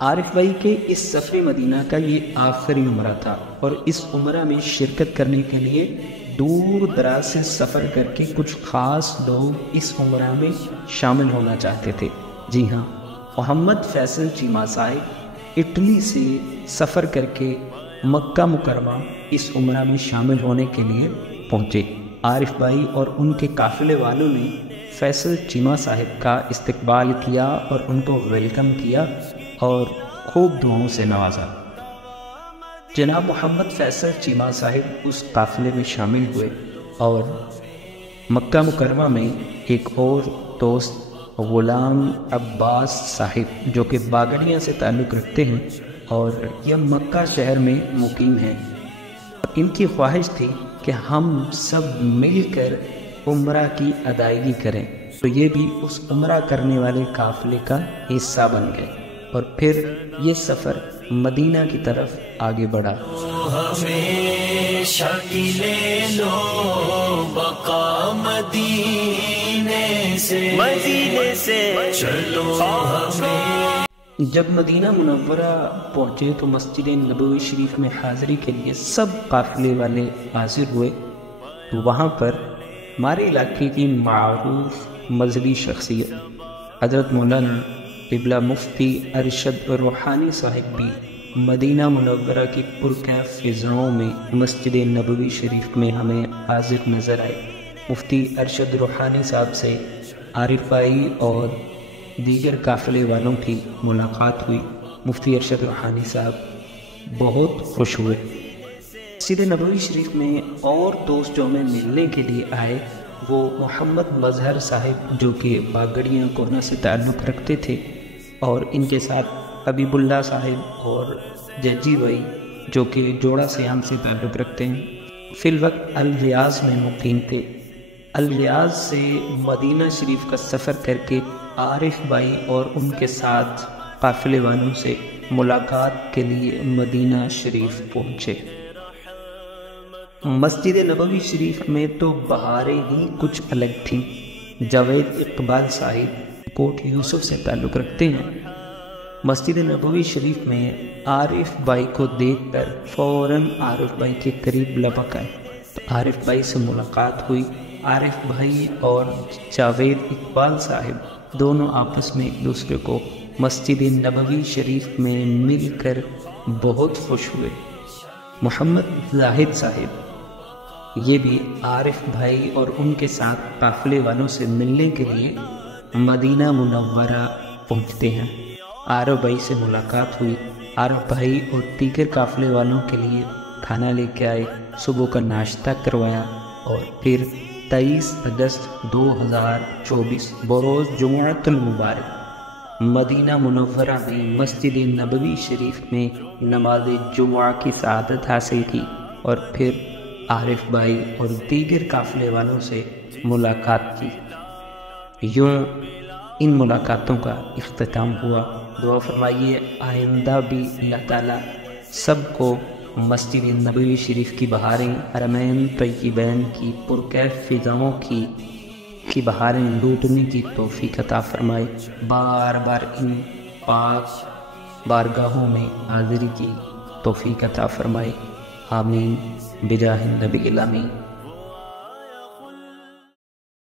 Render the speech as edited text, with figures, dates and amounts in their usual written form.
عارف بھائی کے اس سفر مدینہ کا یہ آخری عمرہ تھا، اور اس عمرہ میں شرکت کرنے کے لیے دور دراز سے سفر کر کے کچھ خاص لوگ اس عمرہ میں شامل ہونا چاہتے تھے۔ جی ہاں، محمد فیصل چیمہ صاحب اٹلی سے سفر کر کے مکہ مکرمہ اس عمرہ میں شامل ہونے کے لیے پہنچے۔ عارف بھائی اور ان کے قافلے والوں نے فیصل چیمہ صاحب کا استقبال کیا اور ان کو ویلکم کیا اور خوب دعاؤں سے نوازا۔ جناب محمد فیصل چیمہ صاحب اس قافلے میں شامل ہوئے اور مکہ مکرمہ میں ایک اور دوست غلام عباس صاحب جو کہ باگڑیاں سے تعلق رکھتے ہیں اور یہ مکہ شہر میں مقیم ہیں، ان کی خواہش تھی کہ ہم سب مل کر عمرہ کی ادائیگی کریں، تو یہ بھی اس عمرہ کرنے والے قافلے کا حصہ بن گئے اور پھر یہ سفر مدینہ کی طرف آگے بڑھا۔ ہمیشہ کی لے لو بقا مدینے سے چلو ہمیں۔ جب مدینہ منورہ پہنچے تو مسجد نبوی شریف میں حاضری کے لیے سب قافلے والے حاضر ہوئے۔ وہاں پر ہمارے علاقے کی معروف مذہبی شخصیت حضرت مولانا قبلہ مفتی ارشد روحانی صاحب بھی مدینہ منورہ کی پرکیف فضاؤں میں مسجد نبوی شریف میں ہمیں حاضر نظر آئے۔ مفتی ارشد روحانی صاحب سے عارف بھائی اور دیگر قافلے والوں کی ملاقات ہوئی۔ مفتی ارشد روحانی صاحب بہت خوش ہوئے۔ مسجد نبوی شریف میں اور دوست جو ہمیں ملنے کے لیے آئے وہ محمد مظہر صاحب جو کہ باگڑیاں کوہنا سے تعلق رکھتے تھے، اور ان کے ساتھ حبیب اللہ صاحب اور ججی بھائی جو کہ جوڑا سیام سے تعلق رکھتے ہیں، فی الوقت الریاض میں مقیم تھے۔ الریاض سے مدینہ شریف کا سفر کر کے عارف بھائی اور ان کے ساتھ قافلے والوں سے ملاقات کے لیے مدینہ شریف پہنچے۔ مسجد نبوی شریف میں تو بہاریں ہی کچھ الگ تھیں۔ جاوید اقبال صاحب کوٹ یوسف سے تعلق رکھتے ہیں۔ مسجد نبوی شریف میں عارف بھائی کو دیکھ کر فوراً عارف بھائی کے قریب لپک آئے تو عارف بھائی سے ملاقات ہوئی۔ عارف بھائی اور جاوید اقبال صاحب دونوں آپس میں ایک دوسرے کو مسجد نبوی شریف میں مل کر بہت خوش ہوئے۔ محمد زاہد صاحب یہ بھی عارف بھائی اور ان کے ساتھ قافلے والوں سے ملنے کے لیے مدینہ منورہ پہنچتے ہیں۔ عارف بھائی سے ملاقات ہوئی۔ عارف بھائی اور دیگر قافلے والوں کے لیے کھانا لے کے آئے، صبح کا ناشتہ کروایا، اور پھر 23 اگست 2024 بروز جمعۃ المبارک مدینہ منورہ میں مسجد نبوی شریف میں نماز جمعہ کی سعادت حاصل کی، اور پھر عارف بھائی اور دیگر قافلے والوں سے ملاقات کی۔ یوں ان ملاقاتوں کا اختتام ہوا۔ دعا فرمائیے آئندہ بھی اللہ تعالیٰ سب کو مسجد نبوی شریف کی بہاریں، حرمین طیبین کی پرکیف فضاؤں کی بہاریں لوٹنے کی توفیق عطا فرمائے، بار بار ان پاک بارگاہوں میں حاضری کی توفیق عطا فرمائے۔ آمین بجاہ النبی الامین۔